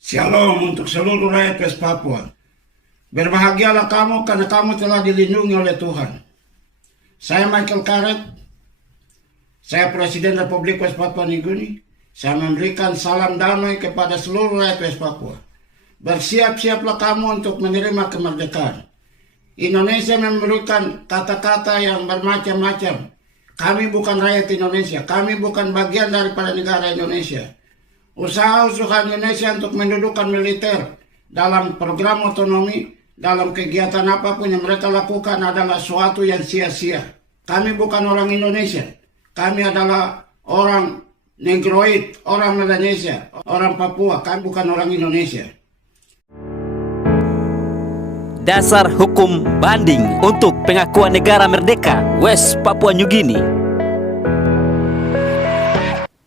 Shalom untuk seluruh rakyat West Papua. Berbahagialah kamu karena kamu telah dilindungi oleh Tuhan. Saya Michael Karet, saya Presiden Republik West Papua Nugini. Saya memberikan salam damai kepada seluruh rakyat West Papua. Bersiap-siaplah kamu untuk menerima kemerdekaan. Indonesia memberikan kata-kata yang bermacam-macam. Kami bukan rakyat Indonesia, kami bukan bagian daripada negara Indonesia. Usaha-usaha Indonesia untuk mendudukkan militer dalam program otonomi, dalam kegiatan apapun yang mereka lakukan adalah suatu yang sia-sia. Kami bukan orang Indonesia, kami adalah orang Negroid, orang Melanesia, orang Papua, kami bukan orang Indonesia. Dasar hukum banding untuk pengakuan negara merdeka West Papua Nugini.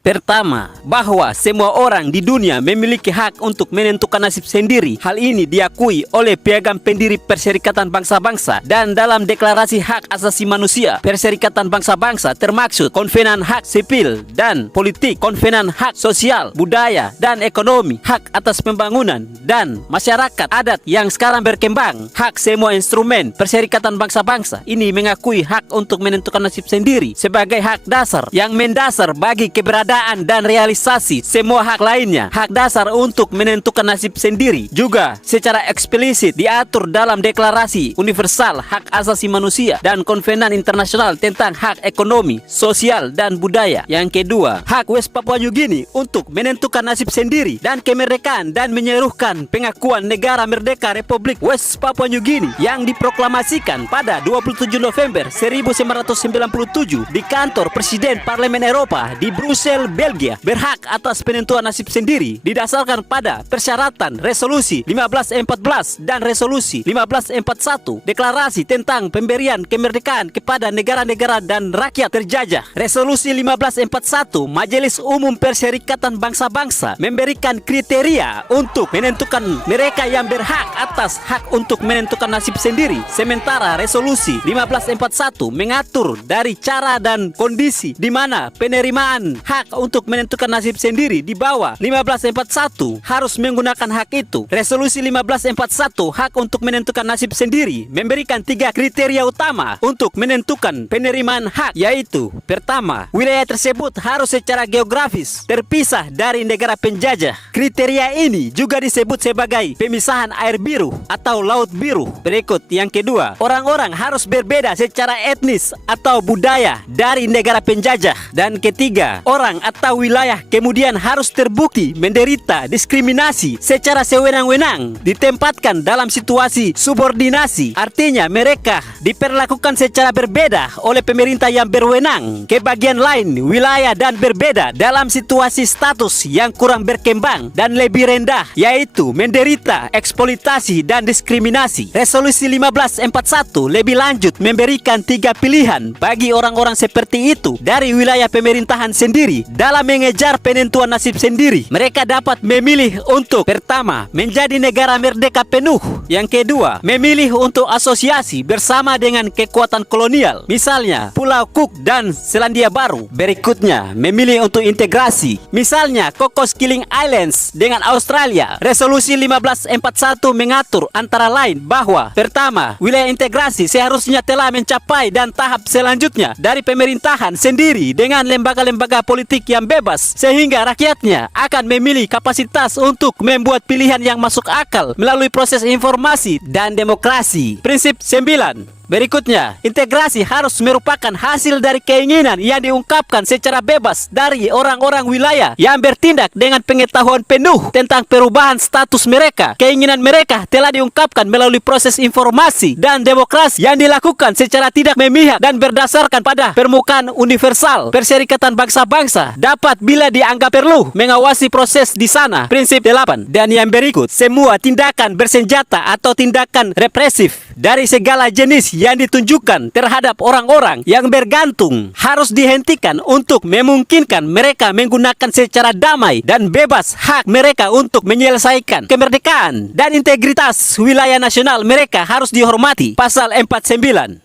Pertama, bahwa semua orang di dunia memiliki hak untuk menentukan nasib sendiri. Hal ini diakui oleh Piagam Pendiri Perserikatan Bangsa-Bangsa dan dalam Deklarasi Hak Asasi Manusia Perserikatan Bangsa-Bangsa termaksud Konvenan Hak Sipil dan Politik, Konvenan Hak Sosial, Budaya, dan Ekonomi, Hak atas Pembangunan, dan Masyarakat Adat yang sekarang berkembang. Hak semua instrumen Perserikatan Bangsa-Bangsa ini mengakui hak untuk menentukan nasib sendiri sebagai hak dasar yang mendasar bagi keberadaan dan realisasi semua hak lainnya. Hak dasar untuk menentukan nasib sendiri juga secara eksplisit diatur dalam Deklarasi Universal Hak Asasi Manusia dan Konvenan Internasional tentang Hak Ekonomi, Sosial, dan Budaya. Yang kedua, hak West Papua Nugini untuk menentukan nasib sendiri dan kemerdekaan dan menyerukan pengakuan negara merdeka Republik West Papua Nugini yang diproklamasikan pada 27 November 1997 di kantor Presiden Parlemen Eropa di Brussels, Belgia, berhak atas penentuan nasib sendiri didasarkan pada persyaratan Resolusi 1514 dan Resolusi 1541 Deklarasi tentang pemberian kemerdekaan kepada negara-negara dan rakyat terjajah. Resolusi 1541 Majelis Umum Perserikatan Bangsa-Bangsa memberikan kriteria untuk menentukan mereka yang berhak atas hak untuk menentukan nasib sendiri, sementara Resolusi 1541 mengatur dari cara dan kondisi di mana penerimaan hak untuk menentukan nasib sendiri di bawah 1541 harus menggunakan hak itu. Resolusi 1541 hak untuk menentukan nasib sendiri memberikan 3 kriteria utama untuk menentukan penerimaan hak, yaitu pertama, wilayah tersebut harus secara geografis terpisah dari negara penjajah. Kriteria ini juga disebut sebagai pemisahan air biru atau laut biru. Berikut yang kedua, orang-orang harus berbeda secara etnis atau budaya dari negara penjajah. Dan ketiga, orang atau wilayah kemudian harus terbukti menderita diskriminasi secara sewenang-wenang, ditempatkan dalam situasi subordinasi, artinya mereka diperlakukan secara berbeda oleh pemerintah yang berwenang ke bagian lain wilayah dan berbeda dalam situasi status yang kurang berkembang dan lebih rendah, yaitu menderita eksploitasi dan diskriminasi. Resolusi 1541 lebih lanjut memberikan 3 pilihan bagi orang-orang seperti itu dari wilayah pemerintahan sendiri dalam mengejar penentuan nasib sendiri. Mereka dapat memilih untuk pertama, menjadi negara merdeka penuh. Yang kedua, memilih untuk asosiasi bersama dengan kekuatan kolonial, misalnya Pulau Cook dan Selandia Baru. Berikutnya, memilih untuk integrasi, misalnya Cocos Keeling Islands dengan Australia. Resolusi 1541 mengatur antara lain bahwa pertama, wilayah integrasi seharusnya telah mencapai dan tahap selanjutnya dari pemerintahan sendiri dengan lembaga-lembaga politik yang bebas, sehingga rakyatnya akan memilih kapasitas untuk membuat pilihan yang masuk akal melalui proses informasi dan demokrasi. Prinsip 9. Berikutnya, integrasi harus merupakan hasil dari keinginan yang diungkapkan secara bebas dari orang-orang wilayah yang bertindak dengan pengetahuan penuh tentang perubahan status mereka. Keinginan mereka telah diungkapkan melalui proses informasi dan demokrasi yang dilakukan secara tidak memihak dan berdasarkan pada permukaan universal Perserikatan Bangsa-Bangsa, dapat bila dianggap perlu mengawasi proses di sana. Prinsip 8. Dan yang berikut, semua tindakan bersenjata atau tindakan represif dari segala jenis yang ditunjukkan terhadap orang-orang yang bergantung harus dihentikan untuk memungkinkan mereka menggunakan secara damai dan bebas hak mereka untuk menyelesaikan kemerdekaan dan integritas wilayah nasional mereka harus dihormati. Pasal 49.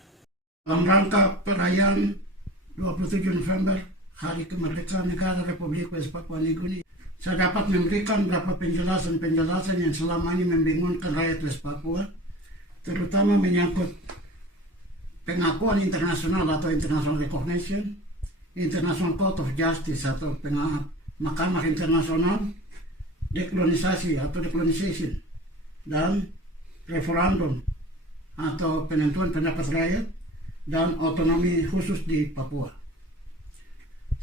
Dalam rangka perayaan 27 November, Hari Kemerdekaan Negara Republik West Papua Nugini, saya dapat memberikan beberapa penjelasan yang selama ini membingungkan rakyat West Papua, terutama menyangkut pengakuan internasional atau international recognition, International Court of Justice atau Mahkamah Internasional, dekolonisasi atau decolonization, dan referendum atau penentuan pendapat rakyat dan otonomi khusus di Papua.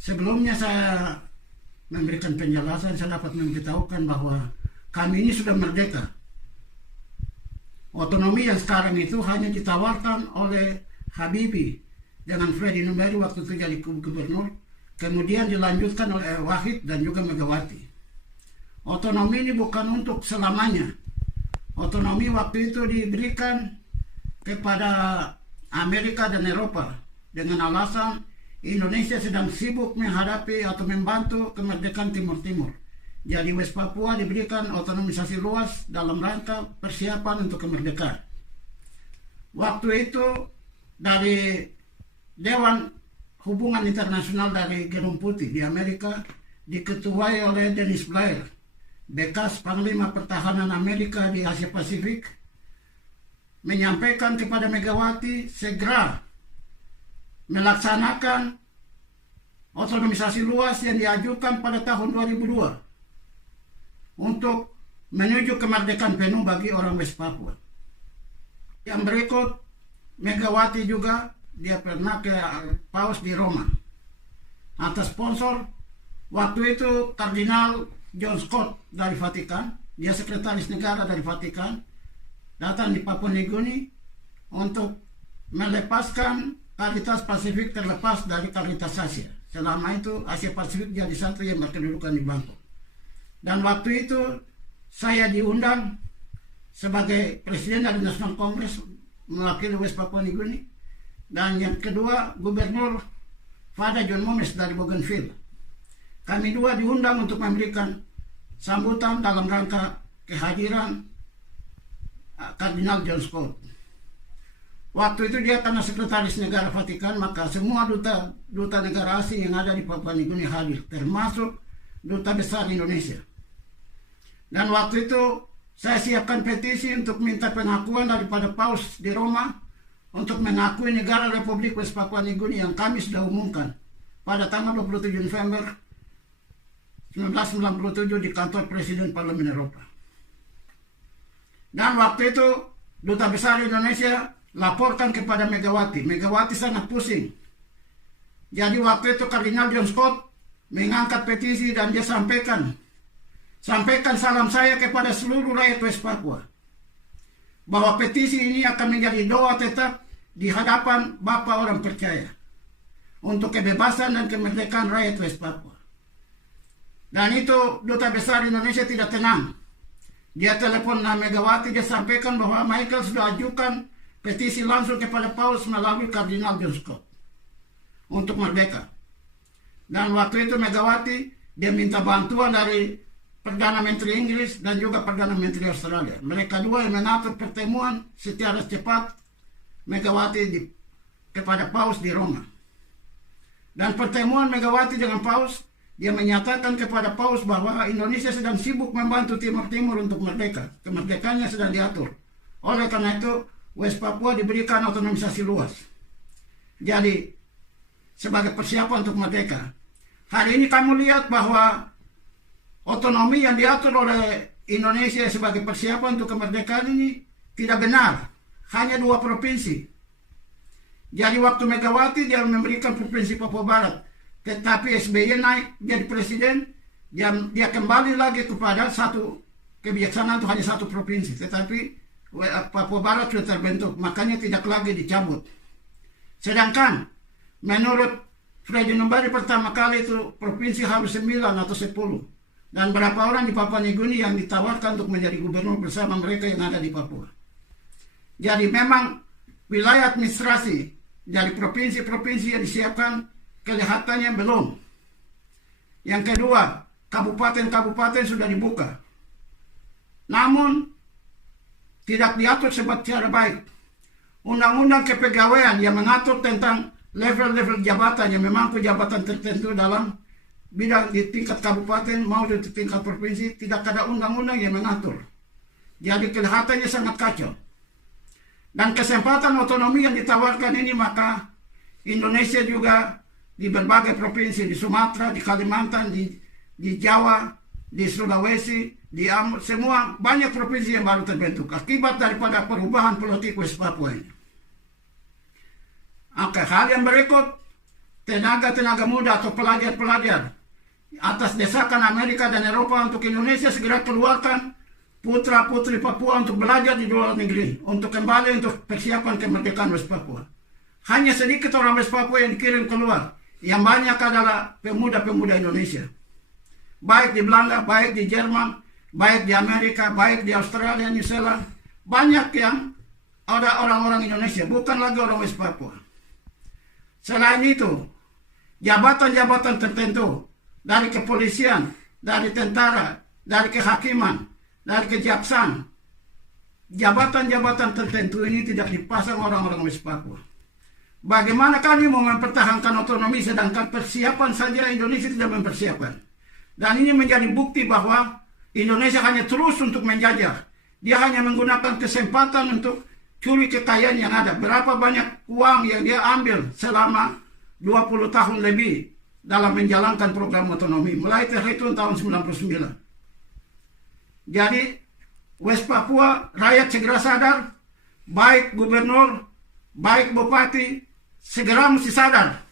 Sebelumnya saya memberikan penjelasan, saya dapat memberitahukan bahwa kami ini sudah merdeka. Otonomi yang sekarang itu hanya ditawarkan oleh Habibie dengan Freddy Numberi waktu itu jadi gubernur, kemudian dilanjutkan oleh Wahid dan juga Megawati. Otonomi ini bukan untuk selamanya. Otonomi waktu itu diberikan kepada Amerika dan Eropa dengan alasan Indonesia sedang sibuk menghadapi atau membantu kemerdekaan Timur Timur. Jadi West Papua diberikan otonomisasi luas dalam rangka persiapan untuk kemerdekaan. Waktu itu dari Dewan Hubungan Internasional dari Gedung Putih di Amerika diketuai oleh Dennis Blair, bekas Panglima Pertahanan Amerika di Asia Pasifik, menyampaikan kepada Megawati segera melaksanakan otonomisasi luas yang diajukan pada tahun 2002 untuk menuju kemerdekaan penuh bagi orang West Papua. Yang berikut, Megawati juga dia pernah ke paus di Roma atas sponsor waktu itu Kardinal John Scott dari Vatikan, dia sekretaris negara dari Vatikan, datang di Papua Nugini untuk melepaskan Karitas Pasifik terlepas dari Karitas Asia. Selama itu Asia Pasifik jadi satu yang berkedudukan di Bangkok. Dan waktu itu saya diundang sebagai presiden dari National Congress mewakili West Papua Nugini, dan yang kedua Gubernur Father John Momes dari Bougainville. Kami dua diundang untuk memberikan sambutan dalam rangka kehadiran Kardinal John Scott. Waktu itu dia karena sekretaris negara Vatikan, maka semua duta negara asing yang ada di Papua Nugini hadir, termasuk duta besar Indonesia. Dan waktu itu saya siapkan petisi untuk minta pengakuan daripada Paus di Roma untuk mengakui negara Republik West Papua Nugini yang kami sudah umumkan pada tanggal 27 November 1997 di kantor Presiden Parlemen Eropa. Dan waktu itu duta besar Indonesia laporkan kepada Megawati. Megawati sangat pusing. Jadi waktu itu Kardinal John Scott mengangkat petisi dan dia sampaikan salam saya kepada seluruh rakyat West Papua bahwa petisi ini akan menjadi doa tetap di hadapan Bapak orang percaya untuk kebebasan dan kemerdekaan rakyat West Papua. Dan itu duta besar Indonesia tidak tenang. Dia telepon Megawati, dia sampaikan bahwa Michael sudah ajukan petisi langsung kepada Paus melalui Kardinal John Scott untuk merdeka. Dan waktu itu Megawati dia minta bantuan dari Perdana Menteri Inggris dan juga Perdana Menteri Australia. Mereka dua yang mengatur pertemuan secara cepat Megawati kepada Paus di Roma. Dan pertemuan Megawati dengan Paus, dia menyatakan kepada Paus bahwa Indonesia sedang sibuk membantu Timur Timur untuk merdeka. Kemerdekaannya sedang diatur. Oleh karena itu West Papua diberikan otonomisasi luas. Jadi sebagai persiapan untuk merdeka. Hari ini kamu lihat bahwa otonomi yang diatur oleh Indonesia sebagai persiapan untuk kemerdekaan ini tidak benar. Hanya 2 provinsi. Jadi waktu Megawati dia memberikan provinsi Papua Barat. Tetapi SBY naik jadi presiden, dia kembali lagi kepada satu kebijaksanaan itu hanya 1 provinsi. Tetapi Papua Barat sudah terbentuk, makanya tidak lagi dicabut. Sedangkan menurut Freddy Numberi pertama kali itu provinsi harus 9 atau 10. Dan berapa orang di Papua Nugini yang ditawarkan untuk menjadi gubernur bersama mereka yang ada di Papua. Jadi memang wilayah administrasi dari provinsi-provinsi yang disiapkan kelihatannya belum. Yang kedua, kabupaten-kabupaten sudah dibuka. Namun tidak diatur secara baik. Undang-undang kepegawaian yang mengatur tentang level-level jabatan yang memangku jabatan tertentu dalam bidang di tingkat kabupaten maupun di tingkat provinsi tidak ada undang-undang yang mengatur. Jadi kelihatannya sangat kacau. Dan kesempatan otonomi yang ditawarkan ini, maka Indonesia juga di berbagai provinsi, di Sumatera, di Kalimantan, di Jawa, di Sulawesi, di semua banyak provinsi yang baru terbentuk akibat daripada perubahan politik West Papua ini. Oke, hal yang berikut, tenaga-tenaga muda atau pelajar-pelajar atas desakan Amerika dan Eropa untuk Indonesia segera keluarkan putra-putri Papua untuk belajar di luar negeri, untuk kembali untuk persiapan kemerdekaan West Papua. Hanya sedikit orang West Papua yang dikirim keluar, yang banyak adalah pemuda-pemuda Indonesia. Baik di Belanda, baik di Jerman, baik di Amerika, baik di Australia, New Zealand, banyak yang ada orang-orang Indonesia, bukan lagi orang West Papua. Selain itu, jabatan-jabatan tertentu dari kepolisian, dari tentara, dari kehakiman, dari kejaksaan, jabatan-jabatan tertentu ini tidak dipasang orang-orang West Papua. Bagaimana kami mau mempertahankan otonomi sedangkan persiapan saja Indonesia tidak mempersiapkan. Dan ini menjadi bukti bahwa Indonesia hanya terus untuk menjajah. Dia hanya menggunakan kesempatan untuk curi kekayaan yang ada. Berapa banyak uang yang dia ambil selama 20 tahun lebih dalam menjalankan program otonomi, mulai terhitung tahun 99. Jadi West Papua, rakyat segera sadar, baik gubernur, baik bupati, segera mesti sadar.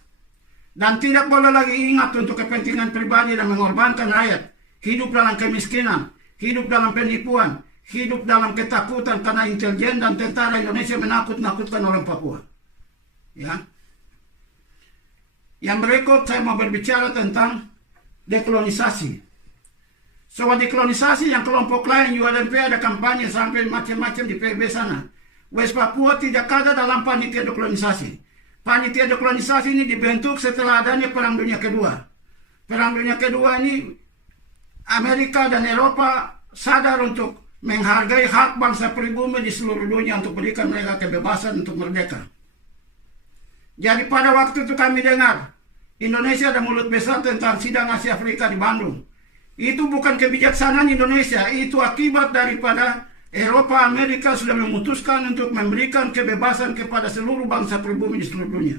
Dan tidak boleh lagi ingat untuk kepentingan pribadi dan mengorbankan rakyat. Hidup dalam kemiskinan, hidup dalam penipuan, hidup dalam ketakutan karena intelijen dan tentara Indonesia menakut-nakutkan orang Papua. Ya. Yang berikut saya mau berbicara tentang dekolonisasi. Soal dekolonisasi yang kelompok lain UNP ada kampanye sampai macam-macam di PB sana. West Papua tidak ada dalam panitia dekolonisasi. Panitia dekolonisasi ini dibentuk setelah adanya Perang Dunia Kedua. Perang Dunia Kedua ini Amerika dan Eropa sadar untuk menghargai hak bangsa pribumi di seluruh dunia untuk berikan mereka kebebasan untuk merdeka. Jadi pada waktu itu kami dengar Indonesia ada mulut besar tentang sidang Asia Afrika di Bandung. Itu bukan kebijaksanaan Indonesia, itu akibat daripada Eropa, Amerika sudah memutuskan untuk memberikan kebebasan kepada seluruh bangsa pribumi di seluruh dunia.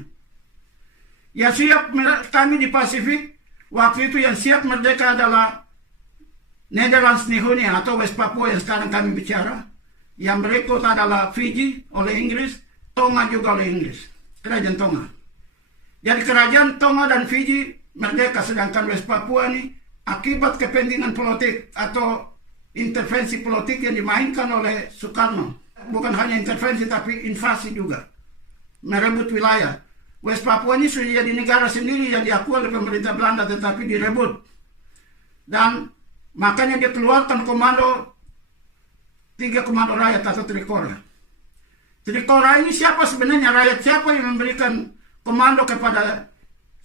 Ya siap kami di Pasifik, waktu itu yang siap merdeka adalah Netherlands Nihonia atau West Papua yang sekarang kami bicara. Yang berikut adalah Fiji oleh Inggris, Tonga juga oleh Inggris, kerajaan Tonga. Jadi kerajaan Tonga dan Fiji merdeka, sedangkan West Papua ini akibat kepentingan politik atau intervensi politik yang dimainkan oleh Soekarno. Bukan hanya intervensi tapi invasi juga. Merebut wilayah. West Papua ini sudah jadi negara sendiri yang diakui oleh pemerintah Belanda tetapi direbut. Dan makanya dia keluarkan komando, 3 komando rakyat atau Trikora. Trikora ini siapa sebenarnya? Rakyat siapa yang memberikan komando kepada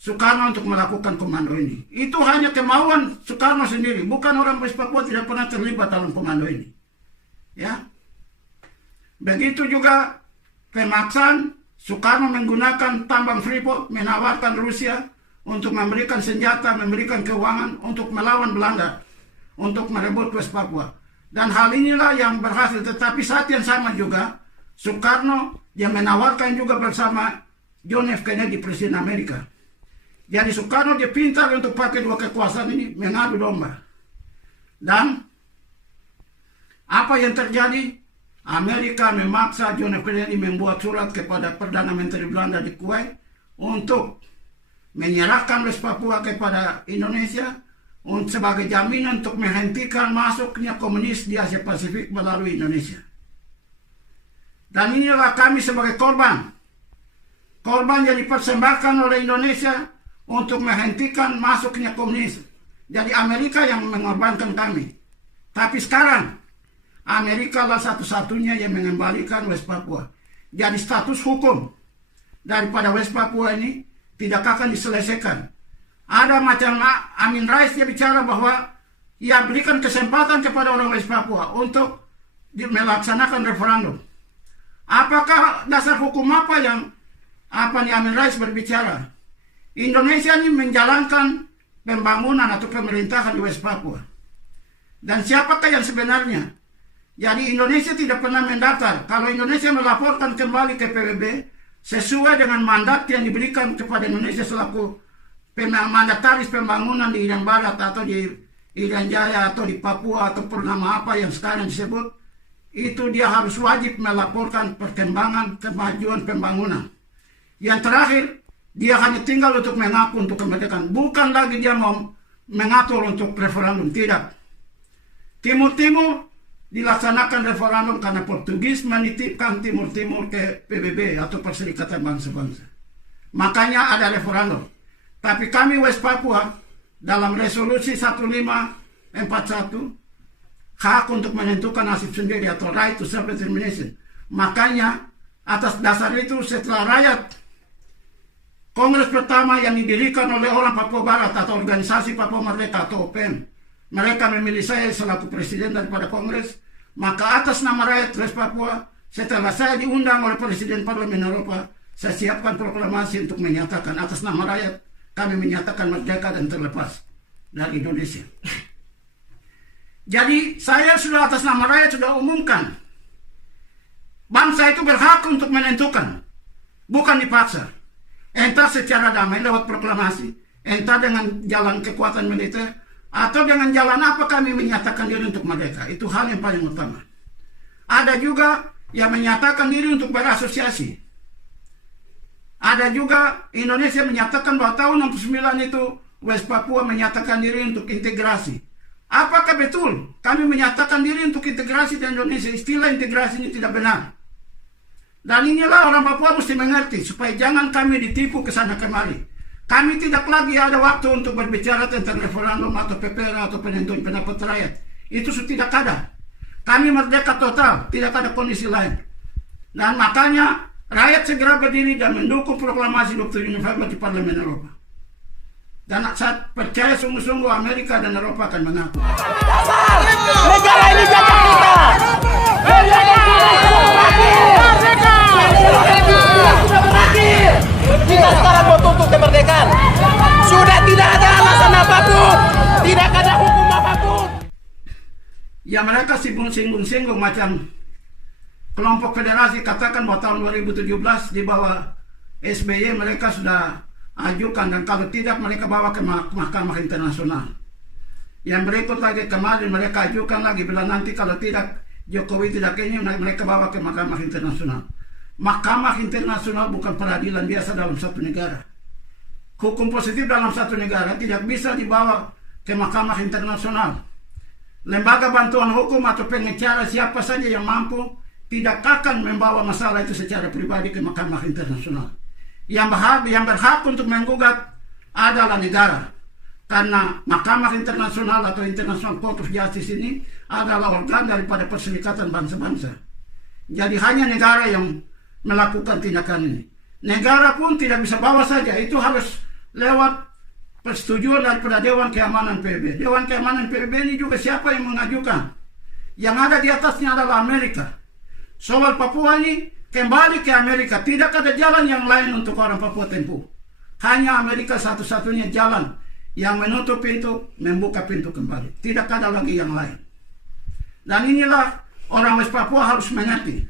Soekarno untuk melakukan komando ini? Itu hanya kemauan Soekarno sendiri, bukan orang West Papua tidak pernah terlibat dalam komando ini. Ya, begitu juga pemaksaan Soekarno menggunakan tambang Freeport, menawarkan Rusia untuk memberikan senjata, memberikan keuangan untuk melawan Belanda, untuk merebut West Papua. Dan hal inilah yang berhasil. Tetapi saat yang sama juga Soekarno dia menawarkan juga bersama John F. Kennedy, Presiden Amerika. Jadi Soekarno dia pintar untuk pakai dua kekuasaan ini mengadu domba. Dan apa yang terjadi? Amerika memaksa John F. Kennedy membuat surat kepada Perdana Menteri Belanda di Kuwait untuk menyerahkan West Papua kepada Indonesia sebagai jaminan untuk menghentikan masuknya komunis di Asia Pasifik melalui Indonesia. Dan inilah kami sebagai korban yang dipersembahkan oleh Indonesia untuk menghentikan masuknya komunis. Jadi Amerika yang mengorbankan kami. Tapi sekarang Amerika lah satu-satunya yang mengembalikan West Papua. Jadi status hukum daripada West Papua ini tidak akan diselesaikan. Ada macam Amin Rais dia bicara bahwa ia berikan kesempatan kepada orang West Papua untuk melaksanakan referendum. Apakah dasar hukum apa yang Amin Rais berbicara? Indonesia ini menjalankan pembangunan atau pemerintahan di West Papua. Dan siapakah yang sebenarnya? Jadi Indonesia tidak pernah mendaftar. Kalau Indonesia melaporkan kembali ke PBB sesuai dengan mandat yang diberikan kepada Indonesia selaku mandataris pembangunan di Irian Barat atau di Irian Jaya atau di Papua atau nama apa yang sekarang disebut, itu dia harus wajib melaporkan perkembangan kemajuan pembangunan. Yang terakhir, dia hanya tinggal untuk mengaku untuk kemerdekaan. Bukan lagi dia mau mengatur untuk referendum, tidak. Timur-Timur dilaksanakan referendum karena Portugis menitipkan Timur-Timur ke PBB atau Perserikatan Bangsa-Bangsa. Makanya ada referendum. Tapi kami West Papua dalam resolusi 1541 hak untuk menentukan nasib sendiri atau right to self-determination. Makanya atas dasar itu setelah rakyat Kongres pertama yang didirikan oleh orang Papua Barat atau Organisasi Papua Merdeka atau OPM, mereka memilih saya selaku presiden daripada Kongres. Maka atas nama rakyat West Papua, setelah saya diundang oleh Presiden Parlemen Eropa, saya siapkan proklamasi untuk menyatakan atas nama rakyat, kami menyatakan merdeka dan terlepas dari Indonesia. Jadi saya sudah atas nama rakyat sudah umumkan, bangsa itu berhak untuk menentukan, bukan dipaksa. Entah secara damai lewat proklamasi, entah dengan jalan kekuatan militer, atau dengan jalan apa kami menyatakan diri untuk merdeka. Itu hal yang paling utama. Ada juga yang menyatakan diri untuk berasosiasi. Ada juga Indonesia menyatakan bahwa tahun 69 itu West Papua menyatakan diri untuk integrasi. Apakah betul kami menyatakan diri untuk integrasi di Indonesia? Istilah integrasi ini tidak benar. Dan inilah orang Papua mesti mengerti supaya jangan kami ditipu ke sana kemari. Kami tidak lagi ada waktu untuk berbicara tentang referendum atau PPR atau penentuan pendapat rakyat. Itu sudah tidak ada. Kami merdeka total, tidak ada kondisi lain. Dan makanya rakyat segera berdiri dan mendukung proklamasi 27 November di Parlemen Eropa. Dan saya percaya sungguh-sungguh Amerika dan Eropa akan mengaku. Negara ini jatah kita. Kita sekarang mau tuntut kemerdekaan. Sudah tidak ada alasan apapun, tidak ada hukum apapun. Ya mereka singgung-singgung macam kelompok federasi katakan bahwa tahun 2017 di bawah SBY mereka sudah ajukan dan kalau tidak mereka bawa ke Mahkamah Internasional. Yang berikut lagi kemarin mereka ajukan lagi bila nanti kalau tidak Jokowi tidak ini mereka bawa ke Mahkamah Internasional. Mahkamah Internasional bukan peradilan biasa dalam satu negara. Hukum positif dalam satu negara tidak bisa dibawa ke Mahkamah Internasional. Lembaga bantuan hukum atau pengacara siapa saja yang mampu tidak akan membawa masalah itu secara pribadi ke Mahkamah Internasional. Yang berhak untuk menggugat adalah negara. Karena Mahkamah Internasional atau International Court of Justice ini adalah organ daripada Perserikatan Bangsa-Bangsa. Jadi hanya negara yang melakukan tindakan ini. Negara pun tidak bisa bawa saja, itu harus lewat persetujuan daripada Dewan Keamanan PBB. Dewan Keamanan PBB ini juga siapa yang mengajukan? Yang ada di atasnya adalah Amerika. Soal Papua ini kembali ke Amerika, tidak ada jalan yang lain untuk orang Papua tempuh. Hanya Amerika satu-satunya jalan yang menutup pintu, membuka pintu kembali. Tidak ada lagi yang lain. Dan inilah orang West Papua harus mengerti.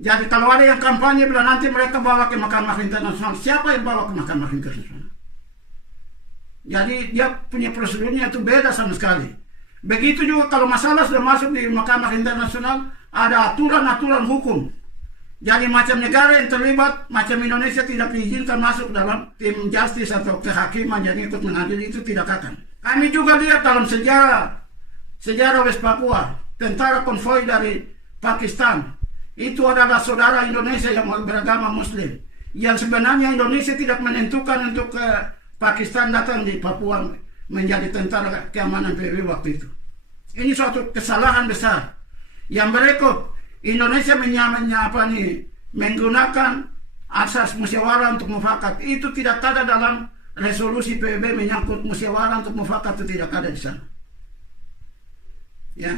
Jadi kalau ada yang kampanye bila nanti mereka bawa ke Mahkamah Internasional, siapa yang bawa ke Mahkamah Internasional? Jadi dia punya prosedurnya itu beda sama sekali. Begitu juga kalau masalah sudah masuk di Mahkamah Internasional, ada aturan-aturan hukum. Jadi macam negara yang terlibat, macam Indonesia tidak diizinkan masuk dalam tim justice atau kehakiman yang ikut mengadili itu tidak akan. Kami juga lihat dalam sejarah West Papua, tentara konvoi dari Pakistan, itu adalah saudara Indonesia yang beragama Muslim. Yang sebenarnya Indonesia tidak menentukan untuk Pakistan datang di Papua menjadi tentara keamanan PBB waktu itu. Ini suatu kesalahan besar. Yang berikut, Indonesia menggunakan asas musyawarah untuk mufakat. Itu tidak ada dalam resolusi PBB menyangkut musyawarah untuk mufakat, itu tidak ada di sana. Ya.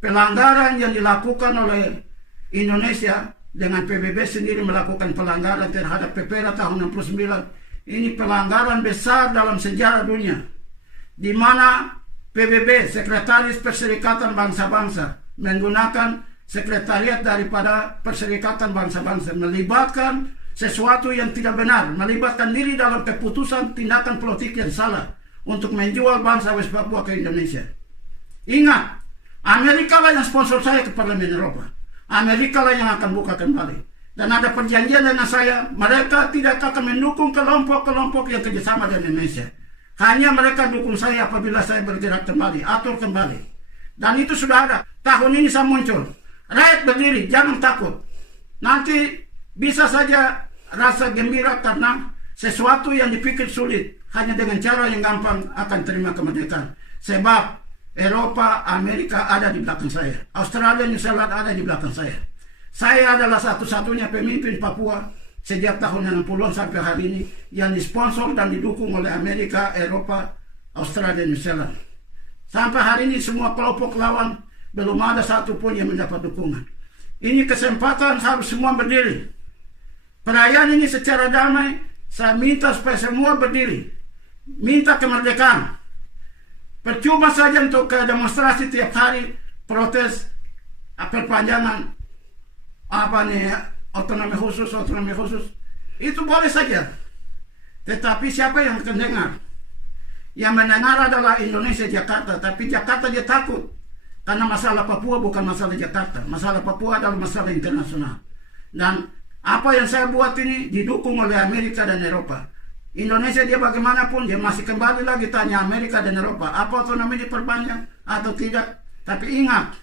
Pelanggaran yang dilakukan oleh Indonesia dengan PBB sendiri melakukan pelanggaran terhadap PPR tahun 69 Ini pelanggaran besar dalam sejarah dunia, di mana PBB, Sekretaris Perserikatan Bangsa-Bangsa, menggunakan sekretariat daripada Perserikatan Bangsa-Bangsa, melibatkan sesuatu yang tidak benar, melibatkan diri dalam keputusan tindakan politik yang salah untuk menjual bangsa West Papua ke Indonesia. Ingat, Amerika lah yang sponsor saya ke Parlemen Eropa. Amerika lah yang akan buka kembali. Dan ada perjanjian dengan saya, mereka tidak akan mendukung kelompok-kelompok yang kerjasama dengan Indonesia. Hanya mereka dukung saya apabila saya bergerak kembali, atur kembali. Dan itu sudah ada. Tahun ini saya muncul. Rakyat berdiri, jangan takut. Nanti bisa saja rasa gembira karena sesuatu yang dipikir sulit, hanya dengan cara yang gampang akan terima kemerdekaan. Sebab Eropa, Amerika ada di belakang saya. Australia, New Zealand ada di belakang saya. Saya adalah satu-satunya pemimpin Papua sejak tahun 60-an sampai hari ini yang disponsor dan didukung oleh Amerika, Eropa, Australia, New Zealand. Sampai hari ini semua kelompok lawan belum ada satu pun yang mendapat dukungan. Ini kesempatan harus semua berdiri. Perayaan ini secara damai, saya minta supaya semua berdiri. Minta kemerdekaan. Percuma saja untuk demonstrasi tiap hari, protes, perpanjangan otonomi khusus. Itu boleh saja. Tetapi siapa yang akan dengar? Yang mendengar adalah Indonesia, Jakarta. Tapi Jakarta dia takut. Karena masalah Papua bukan masalah Jakarta. Masalah Papua adalah masalah internasional. Dan apa yang saya buat ini didukung oleh Amerika dan Eropa. Indonesia dia bagaimanapun dia masih kembali lagi tanya Amerika dan Eropa. Apa otonomi diperpanjang atau tidak? Tapi ingat,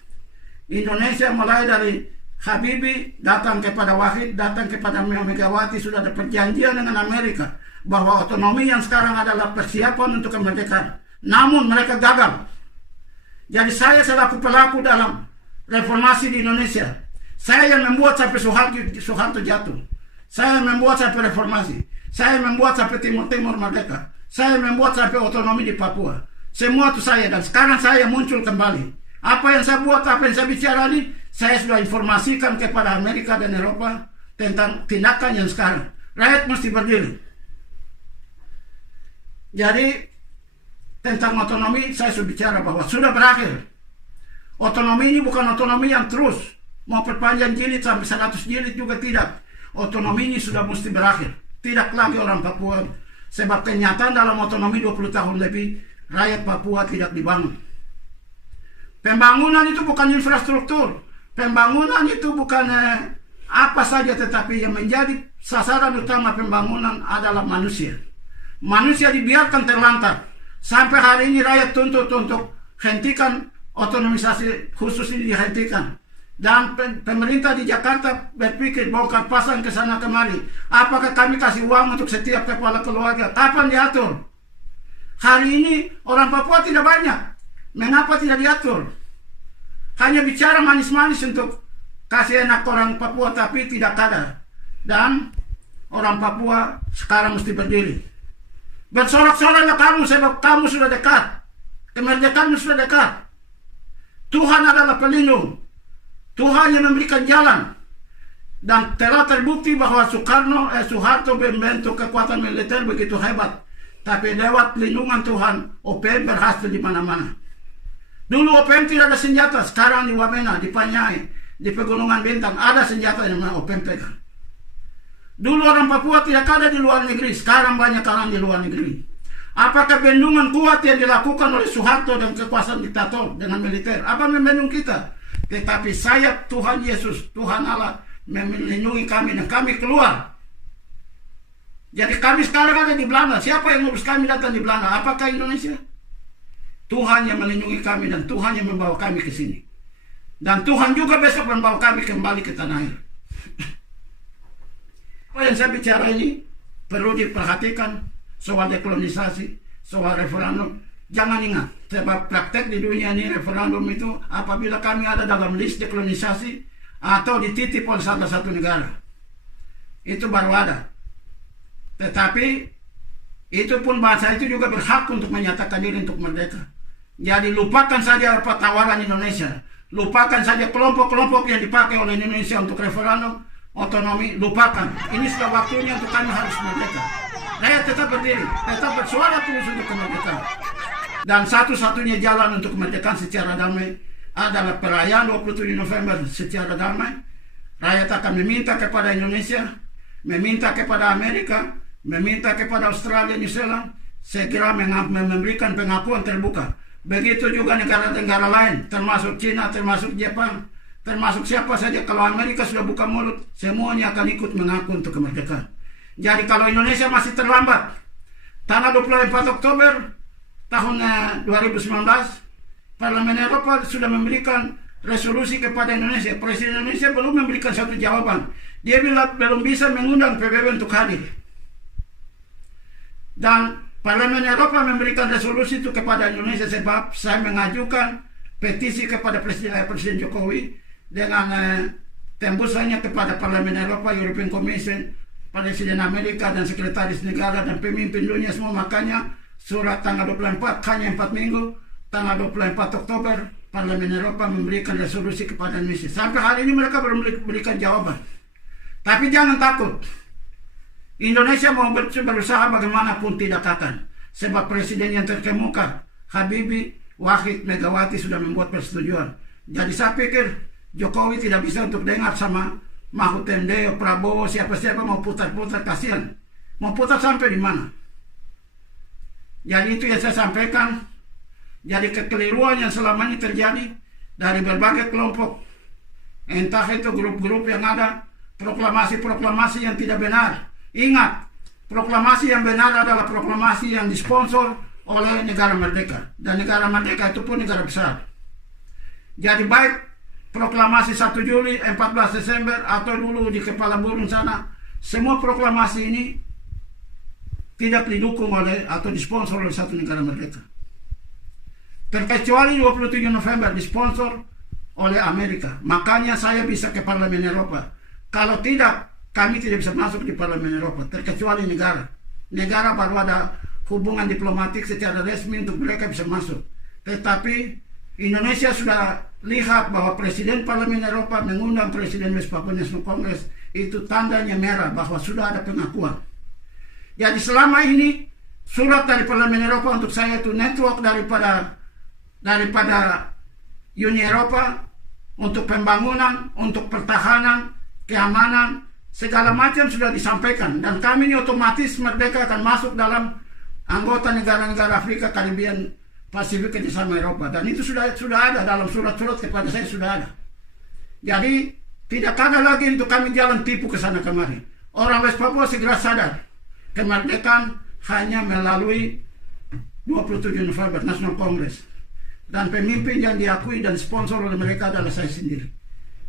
Indonesia mulai dari Habibie datang kepada Wahid, datang kepada Megawati, sudah ada perjanjian dengan Amerika bahwa otonomi yang sekarang adalah persiapan untuk kemerdekaan. Namun mereka gagal. Jadi saya selaku pelaku dalam reformasi di Indonesia, saya yang membuat sampai Soeharto jatuh. Saya yang membuat sampai reformasi. Saya yang membuat sampai Timur merdeka. Saya yang membuat sampai otonomi di Papua. Semua itu saya, dan sekarang saya muncul kembali. Apa yang saya buat, apa yang saya bicara ini, saya sudah informasikan kepada Amerika dan Eropa tentang tindakan yang sekarang. Rakyat mesti berdiri. Jadi tentang otonomi saya sudah bicara bahwa sudah berakhir. Otonomi ini bukan otonomi yang terus mau perpanjang jilid sampai 100 jilid juga tidak. Otonomi ini sudah mesti berakhir. Tidak lagi orang Papua. Sebab kenyataan dalam otonomi 20 tahun lebih, rakyat Papua tidak dibangun. Pembangunan itu bukan infrastruktur. Pembangunan itu bukan apa saja, tetapi yang menjadi sasaran utama pembangunan adalah manusia. Manusia dibiarkan terlantar. Sampai hari ini rakyat tuntut untuk hentikan otonomisasi khusus ini, dihentikan. Dan pemerintah di Jakarta berpikir bongkar pasang ke sana kemari. Apakah kami kasih uang untuk setiap kepala keluarga? Kapan diatur? Hari ini orang Papua tidak banyak. Mengapa tidak diatur? Hanya bicara manis-manis untuk kasih enak orang Papua, tapi tidak ada. Dan orang Papua sekarang mesti berdiri. Bersorak-soraklah kamu, sebab kamu sudah dekat. Kemerdekaan sudah dekat. Tuhan adalah pelindung. Tuhan yang memberikan jalan. Dan telah terbukti bahwa Soeharto membentuk kekuatan militer begitu hebat. Tapi lewat lindungan Tuhan, OPM berhasil di mana-mana. Dulu OPM tidak ada senjata, sekarang di Wamena, di Panyai, di Pegunungan Bintang ada senjata yang namanya OPM pegang. Dulu orang Papua tidak ada di luar negeri, sekarang banyak orang di luar negeri. Apakah bendungan kuat yang dilakukan oleh Soeharto dan kekuasaan diktator dengan militer? Apa membendung kita? Tetapi sayap Tuhan Yesus, Tuhan Allah melindungi kami dan kami keluar. Jadi kami sekarang ada di Belanda. Siapa yang ngurus kami datang di Belanda? Apakah Indonesia? Tuhan yang melindungi kami dan Tuhan yang membawa kami ke sini. Dan Tuhan juga besok membawa kami kembali ke tanah air. Apa yang saya bicara ini perlu diperhatikan soal dekolonisasi, soal referendum. Jangan ingat, sebab praktek di dunia ini referendum itu apabila kami ada dalam list dekolonisasi atau dititip oleh salah satu negara. Itu baru ada. Tetapi itu pun bangsa itu juga berhak untuk menyatakan diri untuk merdeka. Jadi lupakan saja apa tawaran Indonesia. Lupakan saja kelompok-kelompok yang dipakai oleh Indonesia untuk referendum otonomi. Lupakan. Ini sudah waktunya untuk kami harus merdeka. Rakyat tetap berdiri, tetap bersuara terus untuk kemerdekaan. Dan satu-satunya jalan untuk kemerdekaan secara damai adalah perayaan 27 November secara damai. Rakyat akan meminta kepada Indonesia, meminta kepada Amerika, meminta kepada Australia, New Zealand, segera memberikan pengakuan terbuka. Begitu juga negara-negara lain, termasuk China, termasuk Jepang, termasuk siapa saja. Kalau Amerika sudah buka mulut, semuanya akan ikut mengaku untuk kemerdekaan. Jadi kalau Indonesia masih terlambat, tanggal 24 Oktober tahun 2019, Parlemen Eropa sudah memberikan resolusi kepada Indonesia. Presiden Indonesia belum memberikan satu jawaban. Dia belum bisa mengundang PBB untuk hadir. Dan Parlemen Eropa memberikan resolusi itu kepada Indonesia sebab saya mengajukan petisi kepada Presiden Jokowi dengan tembusannya kepada Parlemen Eropa, European Commission, Presiden Amerika dan Sekretaris Negara dan pemimpin dunia semua. Makanya surat tanggal 24 hanya 4 minggu, tanggal 24 Oktober Parlemen Eropa memberikan resolusi kepada Indonesia. Sampai hari ini mereka belum memberikan jawaban. Tapi jangan takut. Indonesia mau berusaha bagaimanapun tidak akan. Sebab presiden yang terkemuka, Habibie, Wahid, Megawati sudah membuat persetujuan. Jadi saya pikir Jokowi tidak bisa untuk dengar sama Mahfud MD, Prabowo, siapa-siapa mau putar-putar, kasihan. Mau putar sampai di mana? Jadi itu yang saya sampaikan. Jadi kekeliruan yang selama ini terjadi dari berbagai kelompok, entah itu grup-grup yang ada, proklamasi-proklamasi yang tidak benar. Ingat, proklamasi yang benar adalah proklamasi yang disponsor oleh negara merdeka. Dan negara merdeka itu pun negara besar. Jadi baik proklamasi 1 Juli, 14 Desember, atau dulu di Kepala Burung sana, semua proklamasi ini tidak didukung oleh atau disponsor oleh satu negara merdeka. Terkecuali 27 November disponsor oleh Amerika. Makanya saya bisa ke Parlemen Eropa. Kalau tidak, kami tidak bisa masuk di Parlemen Eropa, terkecuali negara. Negara baru ada hubungan diplomatik secara resmi untuk mereka bisa masuk. Tetapi Indonesia sudah lihat bahwa Presiden Parlemen Eropa mengundang Presiden West Papua National Congress, itu tandanya merah bahwa sudah ada pengakuan. Jadi selama ini surat dari Parlemen Eropa untuk saya itu network daripada Uni Eropa untuk pembangunan, untuk pertahanan, keamanan, segala macam sudah disampaikan. Dan kami ini otomatis merdeka akan masuk dalam anggota negara-negara Afrika, Karibian, Pasifik kerjasama Eropa. Dan itu sudah ada dalam surat-surat kepada saya, sudah ada. Jadi tidak ada lagi untuk kami jalan tipu ke sana kemari. Orang West Papua segera sadar kemerdekaan hanya melalui 27 November National Congress. Dan pemimpin yang diakui dan sponsor oleh mereka adalah saya sendiri.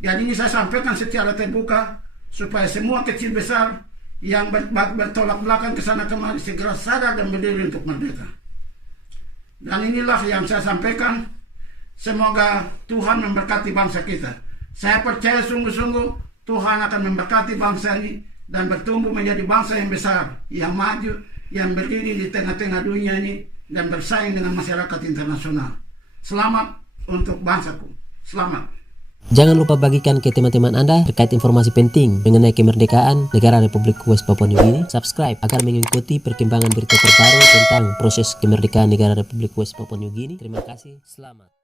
Jadi ini saya sampaikan secara terbuka supaya semua kecil besar yang bertolak belakang ke sana kemari segera sadar dan berdiri untuk merdeka. Dan inilah yang saya sampaikan. Semoga Tuhan memberkati bangsa kita. Saya percaya sungguh-sungguh Tuhan akan memberkati bangsa ini dan bertumbuh menjadi bangsa yang besar, yang maju, yang berdiri di tengah-tengah dunia ini dan bersaing dengan masyarakat internasional. Selamat untuk bangsaku. Selamat. Jangan lupa bagikan ke teman-teman Anda terkait informasi penting mengenai kemerdekaan negara Republik West Papua New Guinea. Subscribe agar mengikuti perkembangan berita terbaru tentang proses kemerdekaan negara Republik West Papua New Guinea. Terima kasih. Selamat.